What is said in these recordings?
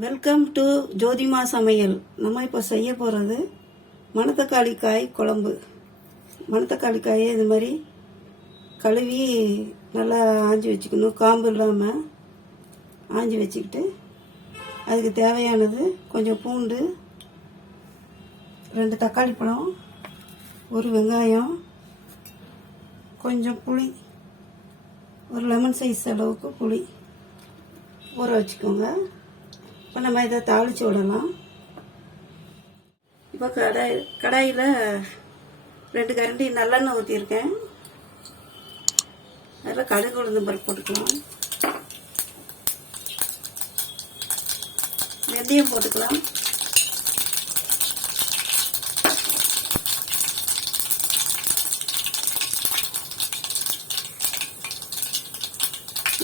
Welcome to ஜோதிமா சமையல். நம்ம இப்போ செய்ய போகிறது மணத்தக்காளி காய் குழம்பு. மணத்தக்காளி காயை இது மாதிரி கழுவி நல்லா ஆஞ்சி வச்சுக்கணும், காம்பு இல்லாமல் ஆஞ்சி வச்சுக்கிட்டு அதுக்கு தேவையானது கொஞ்சம் பூண்டு, 2 தக்காளி பழம், 1 வெங்காயம், கொஞ்சம் புளி, ஒரு லெமன் சைஸ் அளவுக்கு புளி ஊற வச்சுக்கோங்க. இப்போ நம்ம இதை தாளித்து விடலாம். இப்போ கடாயில் 2 கரண்டி நல்லெண்ணெய் ஊற்றிருக்கேன். அதில் கடுகு உளுந்தம் பருப்பு போட்டுக்கலாம், வெந்தயம் போட்டுக்கலாம்,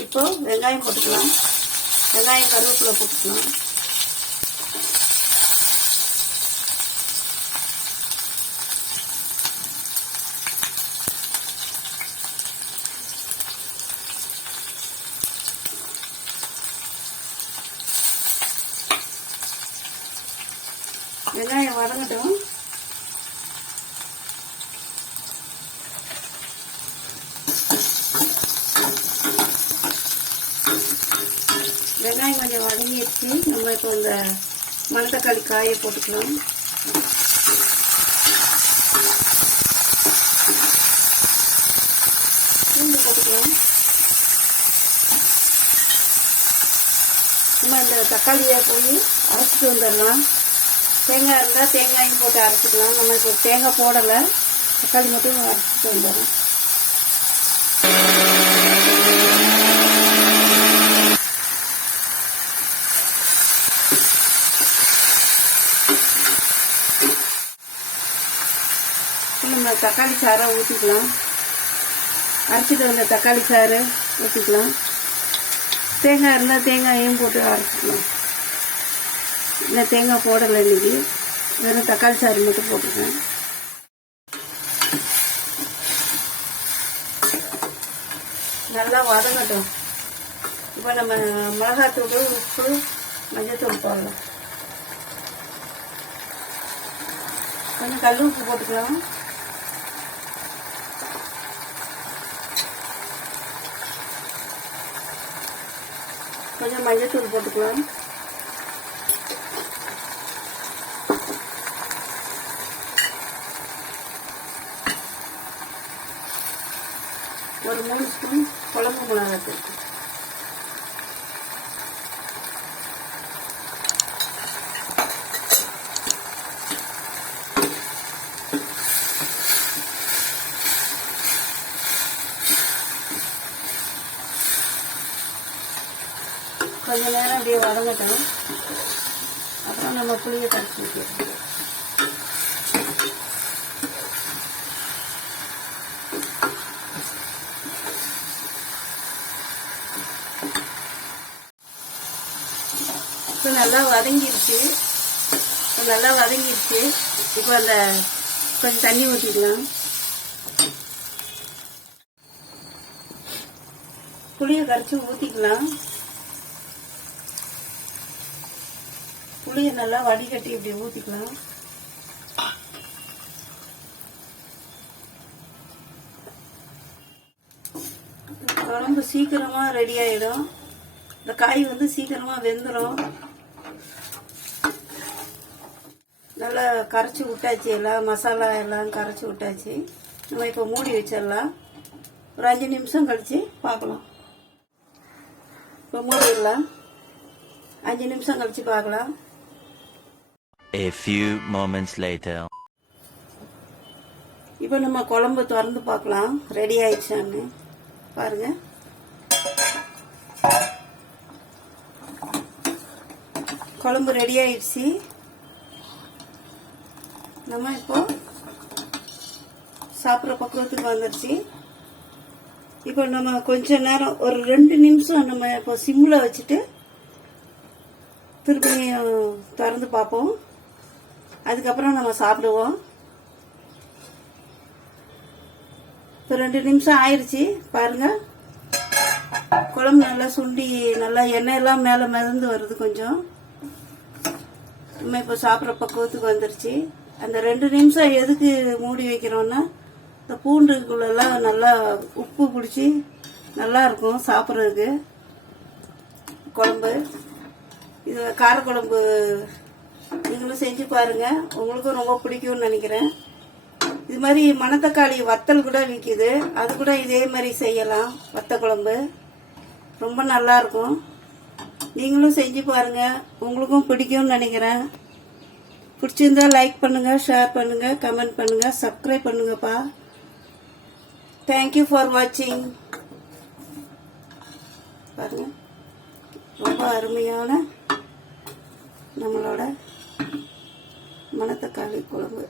இப்போ வெங்காயம் போட்டுக்கலாம். வெங்காயம் கருவேப்பிலை போட்டுக்கலாம். வெங்காயம் வதங்கட்டும். வெங்காயம் கொஞ்சம் வதங்கிடுச்சு. நம்ம இப்போ இந்த மணத்தக்காளி காயை போட்டுக்கலாம். பூண்டு போட்டுக்கலாம். நம்ம இந்த தக்காளியை போய் அரைச்சிட்டு வந்துடலாம். தேங்காய் இருந்தால் தேங்காயும் போட்டு அரைச்சிக்கலாம். நம்ம இப்போ தேங்காய் போடலை, தக்காளி மட்டும் அரைச்சிட்டு வந்துடுறோம். நம்ம தக்காளி சாறை ஊற்றிக்கலாம். அரைச்சிட்டு வந்த தக்காளி சாறு ஊற்றிக்கலாம். தேங்காய் இருந்தால் தேங்காயும் போட்டு அரைச்சிக்கலாம். இல்லை தேங்காய் போடலை, இன்னைக்கு வெறும் தக்காளி சாறு மட்டும் போட்டுருக்கேன். நல்லா வதங்கட்டும். இப்போ நம்ம மிளகாத்தூள், உப்பு, மஞ்சத்தூள் போடலாம். கொஞ்சம் கல் உப்பு போட்டுக்கலாம். கொஞ்சம் மஞ்சத்தூள் போட்டுக்கலாம். ஒரு 3 ஸ்பூன் குழம்பு மிளகாத்தூள். கொஞ்ச நேரம் அப்படியே வதங்கட்டும். அப்புறம் நம்ம புளியை கரைச்சி ஊற்றிடுவோம். இப்போ நல்லா வதங்கிடுச்சு. இப்போ அந்த கொஞ்சம் தண்ணி ஊற்றிக்கலாம். புளியை கரைச்சி ஊற்றிக்கலாம். புளியை நல்லா வடிகட்டி இப்படி ஊற்றிக்கலாம். குழம்பு சீக்கிரமாக ரெடி ஆகிடும். இந்த காய் சீக்கிரமாக வெந்துடும். நல்லா கரைச்சி விட்டாச்சு, எல்லாம் மசாலா எல்லாம் கரைச்சி விட்டாச்சு. நம்ம இப்போ மூடி வச்சிடலாம். ஒரு 5 நிமிஷம் கழித்து பார்க்கலாம். இப்போ மூடிடலாம். 5 நிமிஷம் கழித்து பார்க்கலாம். A few moments later. இப்போ நம்ம குழம்பு திறந்து பார்க்கலாம், ரெடி ஆயிடுச்சான்னு பாருங்க. குழம்பு ரெடி ஆயிடுச்சு. நம்ம இப்போ சாப்பிட்ற பக்குவத்துக்கு வந்துடுச்சு. இப்போ நம்ம கொஞ்ச நேரம் ஒரு 2 நிமிஷம் நம்ம இப்போ சிம்மில் வச்சுட்டு திருப்பியும் திறந்து பார்ப்போம். அதுக்கப்புறம் நம்ம சாப்பிடுவோம். இப்போ 2 நிமிஷம் ஆயிடுச்சு பாருங்க. குழம்பு நல்லா சுண்டி நல்லா எண்ணெய் எல்லாம் மேலே மிதந்து வருது கொஞ்சம். நம்ம இப்போ சாப்பிட்ற பக்குவத்துக்கு வந்துருச்சு. அந்த 2 நிமிஷம் எதுக்கு மூடி வைக்கிறோன்னா இந்த பூண்டுக்குள்ளெல்லாம் நல்லா உப்பு பிடிச்சி நல்லா இருக்கும் சாப்பிட்றதுக்கு குழம்பு. இது காரக்குழம்பு நீங்களும் செஞ்சு பாருங்க, உங்களுக்கும் ரொம்ப பிடிக்கும்னு நினைக்கிறேன். இது மாதிரி மணத்தக்காளி வத்தல் கூட விற்கிது, அது கூட இதே மாதிரி செய்யலாம். வத்த குழம்பு ரொம்ப நல்லா இருக்கும். நீங்களும் செஞ்சு பாருங்க, உங்களுக்கும் பிடிக்கும்னு நினைக்கிறேன். பிடிச்சிருந்தா லைக் பண்ணுங்க, ஷேர் பண்ணுங்க, கமெண்ட் பண்ணுங்க, சப்ஸ்கிரைப் பண்ணுங்கப்பா. தேங்க்யூ ஃபார் வாட்சிங். பாருங்க, ரொம்ப அருமையான நம்மளோட மணத்தக்காளி குழம்பு.